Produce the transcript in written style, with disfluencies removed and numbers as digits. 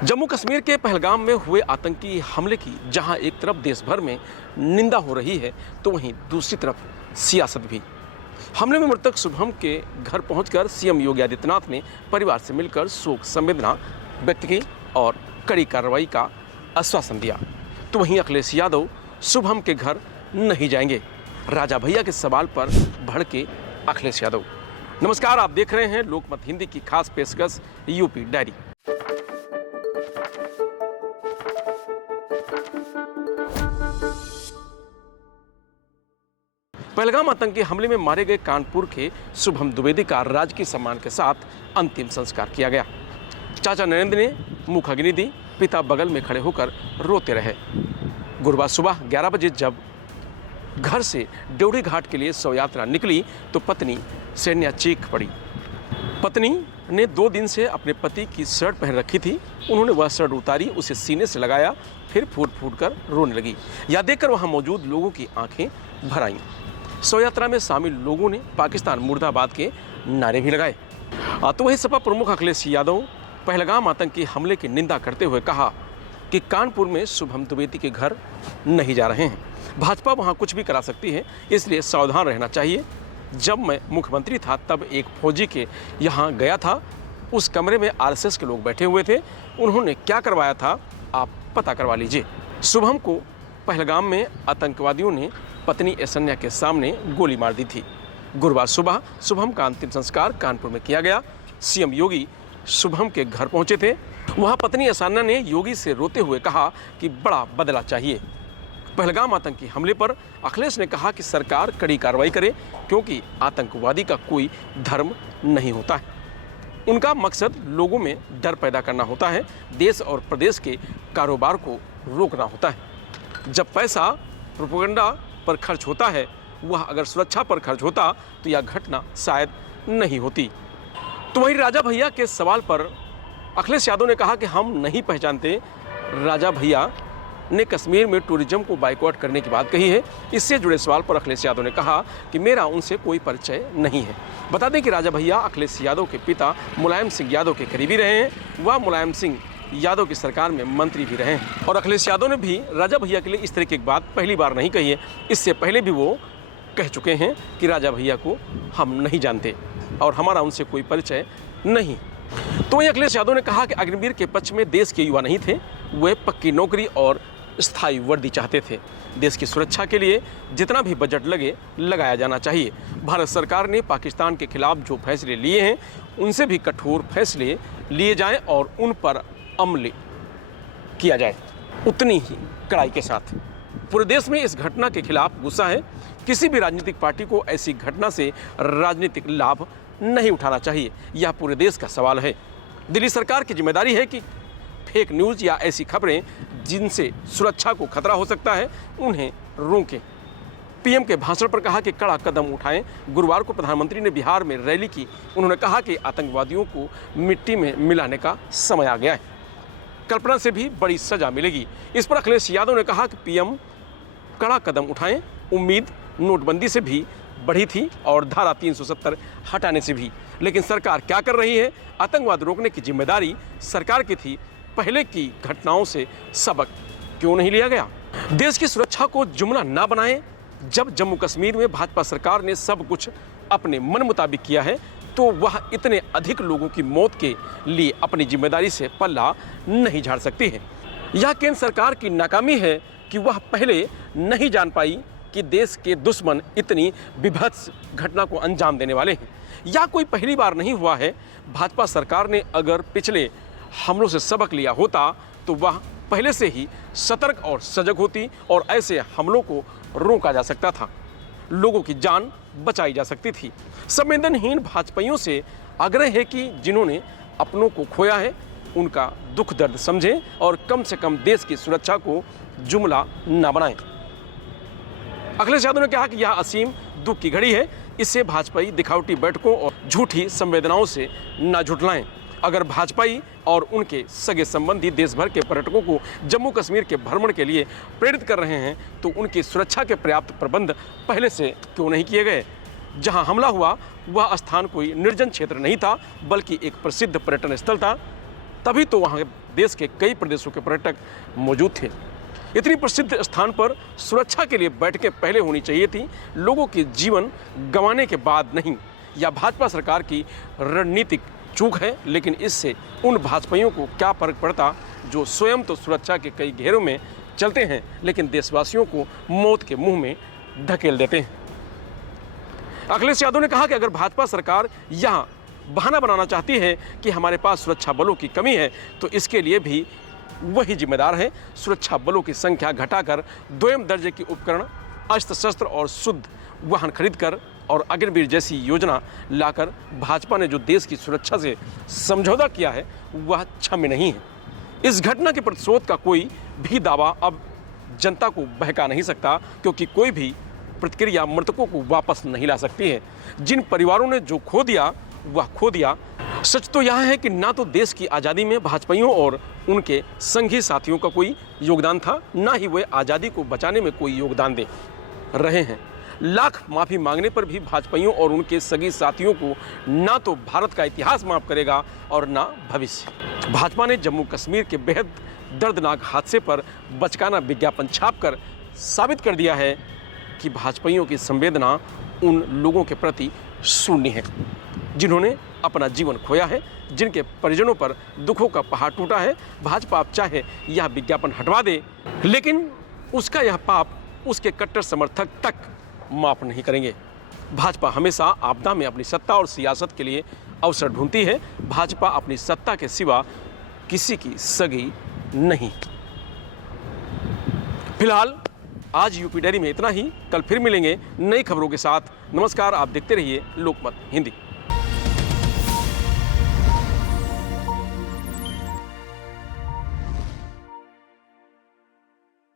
जम्मू कश्मीर के पहलगाम में हुए आतंकी हमले की जहां एक तरफ देश भर में निंदा हो रही है तो वहीं दूसरी तरफ सियासत भी। हमले में मृतक शुभम के घर पहुंचकर सीएम योगी आदित्यनाथ ने परिवार से मिलकर शोक संवेदना व्यक्त की और कड़ी कार्रवाई का आश्वासन दिया। तो वहीं अखिलेश यादव शुभम के घर नहीं जाएंगे। राजा भैया के सवाल पर भड़के अखिलेश यादव। नमस्कार, आप देख रहे हैं लोकमत हिंदी की खास पेशकश यूपी डायरी। पहलगाम आतंकी हमले में मारे गए कानपुर के शुभम द्विवेदी का राजकीय सम्मान के साथ अंतिम संस्कार किया गया। चाचा नरेंद्र ने मुखाग्नि दी, पिता बगल में खड़े होकर रोते रहे। गुरुवार सुबह 11 बजे जब घर से ड्योढ़ी घाट के लिए शव यात्रा निकली तो पत्नी सैन्या चीख पड़ी। पत्नी ने 2 दिन से अपने पति की शर्ट पहन रखी थी। उन्होंने वह शर्ट उतारी, उसे सीने से लगाया, फिर फूट फूट कर रोने लगी। यह देखकर वहां मौजूद लोगों की आंखें भर आईं। शव यात्रा में शामिल लोगों ने पाकिस्तान मुर्दाबाद के नारे भी लगाए। तो वही सपा प्रमुख अखिलेश यादव पहलगाम आतंकी हमले की निंदा करते हुए कहा कि कानपुर में शुभम द्विवेदी के घर नहीं जा रहे हैं। भाजपा वहां कुछ भी करा सकती है, इसलिए सावधान रहना चाहिए। जब मैं मुख्यमंत्री था तब एक फौजी के यहाँ गया था, उस कमरे में आरएसएस के लोग बैठे हुए थे। उन्होंने क्या करवाया था आप पता करवा लीजिए। शुभम को पहलगाम में आतंकवादियों ने पत्नी ऐश्वर्या के सामने गोली मार दी थी। गुरुवार सुबह शुभम का अंतिम संस्कार कानपुर में किया गया। सीएम योगी शुभम के घर पहुंचे थे। वहां पत्नी ऐश्वर्या ने योगी से रोते हुए कहा कि बड़ा बदला चाहिए। पहलगाम आतंकी हमले पर अखिलेश ने कहा कि सरकार कड़ी कार्रवाई करे, क्योंकि आतंकवादी का कोई धर्म नहीं होता है। उनका मकसद लोगों में डर पैदा करना होता है, देश और प्रदेश के कारोबार को रोकना होता है। जब पैसा प्रोपेगेंडा पर खर्च होता है, वह अगर सुरक्षा पर खर्च होता तो यह घटना शायद नहीं होती। तो वहीं राजा भैया के सवाल पर अखिलेश यादव ने कहा कि हम नहीं पहचानते। राजा भैया ने कश्मीर में टूरिज्म को बाइकआउट करने की बात कही है। इससे जुड़े सवाल पर अखिलेश यादव ने कहा कि मेरा उनसे कोई परिचय नहीं है। बता दें कि राजा भैया अखिलेश यादव के पिता मुलायम सिंह यादव के करीबी रहे हैं। वह मुलायम सिंह यादव की सरकार में मंत्री भी रहे हैं और अखिलेश यादव ने भी राजा भैया के लिए इस तरह की बात पहली बार नहीं कही है। इससे पहले भी वो कह चुके हैं कि राजा भैया को हम नहीं जानते और हमारा उनसे कोई परिचय नहीं। तो वहीं अखिलेश यादव ने कहा कि अग्निवीर के पक्ष में देश के युवा नहीं थे, वे पक्की नौकरी और स्थायी वर्दी चाहते थे। देश की सुरक्षा के लिए जितना भी बजट लगे लगाया जाना चाहिए। भारत सरकार ने पाकिस्तान के खिलाफ जो फैसले लिए हैं उनसे भी कठोर फैसले लिए जाएं और उन पर अमल किया जाए, उतनी ही कड़ाई के साथ। पूरे देश में इस घटना के खिलाफ गुस्सा है। किसी भी राजनीतिक पार्टी को ऐसी घटना से राजनीतिक लाभ नहीं उठाना चाहिए। यह पूरे देश का सवाल है। दिल्ली सरकार की जिम्मेदारी है कि फेक न्यूज़ या ऐसी खबरें जिनसे सुरक्षा को खतरा हो सकता है उन्हें रोकें। पीएम के भाषण पर कहा कि कड़ा कदम उठाएं। गुरुवार को प्रधानमंत्री ने बिहार में रैली की। उन्होंने कहा कि आतंकवादियों को मिट्टी में मिलाने का समय आ गया है, कल्पना से भी बड़ी सजा मिलेगी। इस पर अखिलेश यादव ने कहा कि पीएम कड़ा कदम उठाएं। उम्मीद नोटबंदी से भी बढ़ी थी और धारा 370 हटाने से भी, लेकिन सरकार क्या कर रही है? आतंकवाद रोकने की जिम्मेदारी सरकार की थी। पहले की घटनाओं से सबक क्यों नहीं लिया गया? देश की सुरक्षा को जुमला ना बनाएं। जब जम्मू कश्मीर में भाजपा सरकार ने सब कुछ अपने मन मुताबिक किया है तो वह इतने अधिक लोगों की मौत के लिए अपनी जिम्मेदारी से पल्ला नहीं झाड़ सकती है। यह केंद्र सरकार की नाकामी है कि वह पहले नहीं जान पाई कि देश के दुश्मन इतनी विभत्स घटना को अंजाम देने वाले हैं। यह कोई पहली बार नहीं हुआ है। भाजपा सरकार ने अगर पिछले हमलों से सबक लिया होता तो वह पहले से ही सतर्क और सजग होती और ऐसे हमलों को रोका जा सकता था, लोगों की जान बचाई जा सकती थी। संवेदनहीन भाजपाइयों से आग्रह है कि जिन्होंने अपनों को खोया है उनका दुख दर्द समझें और कम से कम देश की सुरक्षा को जुमला न बनाएं। अखिलेश यादव ने कहा कि यह असीम दुख की घड़ी है। इससे भाजपाई दिखावटी बैठकों और झूठी संवेदनाओं से न झुठलाएं। अगर भाजपाई और उनके सगे संबंधी देश भर के पर्यटकों को जम्मू कश्मीर के भ्रमण के लिए प्रेरित कर रहे हैं तो उनकी सुरक्षा के पर्याप्त प्रबंध पहले से क्यों नहीं किए गए? जहां हमला हुआ वह स्थान कोई निर्जन क्षेत्र नहीं था, बल्कि एक प्रसिद्ध पर्यटन स्थल था। तभी तो वहां देश के कई प्रदेशों के पर्यटक मौजूद थे। इतनी प्रसिद्ध स्थान पर सुरक्षा के लिए बैठकें पहले होनी चाहिए थी, लोगों के जीवन गंवाने के बाद नहीं। यह भाजपा सरकार की रणनीतिक चूक है, लेकिन इससे उन भाजपाइयों को क्या फर्क पड़ता जो स्वयं तो सुरक्षा के कई घेरों में चलते हैं, लेकिन देशवासियों को मौत के मुंह में धकेल देते हैं। अखिलेश यादव ने कहा कि अगर भाजपा सरकार यहाँ बहाना बनाना चाहती है कि हमारे पास सुरक्षा बलों की कमी है, तो इसके लिए भी वही जिम्मेदार है। सुरक्षा बलों की संख्या घटाकर दोयम दर्जे की उपकरण, अस्त्र शस्त्र और शुद्ध वाहन खरीदकर और अग्निवीर जैसी योजना लाकर भाजपा ने जो देश की सुरक्षा से समझौता किया है, वह क्षम्य नहीं है। इस घटना के प्रतिशोध का कोई भी दावा अब जनता को बहका नहीं सकता, क्योंकि कोई भी प्रतिक्रिया मृतकों को वापस नहीं ला सकती है। जिन परिवारों ने जो खो दिया वह खो दिया। सच तो यह है कि ना तो देश की आज़ादी में भाजपाइयों और उनके संगी साथियों का कोई योगदान था, ना ही वे आज़ादी को बचाने में कोई योगदान दे रहे हैं। लाख माफ़ी मांगने पर भी भाजपाइयों और उनके सगी साथियों को ना तो भारत का इतिहास माफ़ करेगा और ना भविष्य। भाजपा ने जम्मू कश्मीर के बेहद दर्दनाक हादसे पर बचकाना विज्ञापन छापकर साबित कर दिया है कि भाजपाइयों की संवेदना उन लोगों के प्रति शून्य है जिन्होंने अपना जीवन खोया है, जिनके परिजनों पर दुखों का पहाड़ टूटा है। भाजपा आप चाहे यह विज्ञापन हटवा दे, लेकिन उसका यह पाप उसके कट्टर समर्थक तक माफ नहीं करेंगे। भाजपा हमेशा आपदा में अपनी सत्ता और सियासत के लिए अवसर ढूंढती है। भाजपा अपनी सत्ता के सिवा किसी की सगी नहीं। फिलहाल आज यूपी डायरी में इतना ही। कल फिर मिलेंगे नई खबरों के साथ। नमस्कार, आप देखते रहिए लोकमत हिंदी।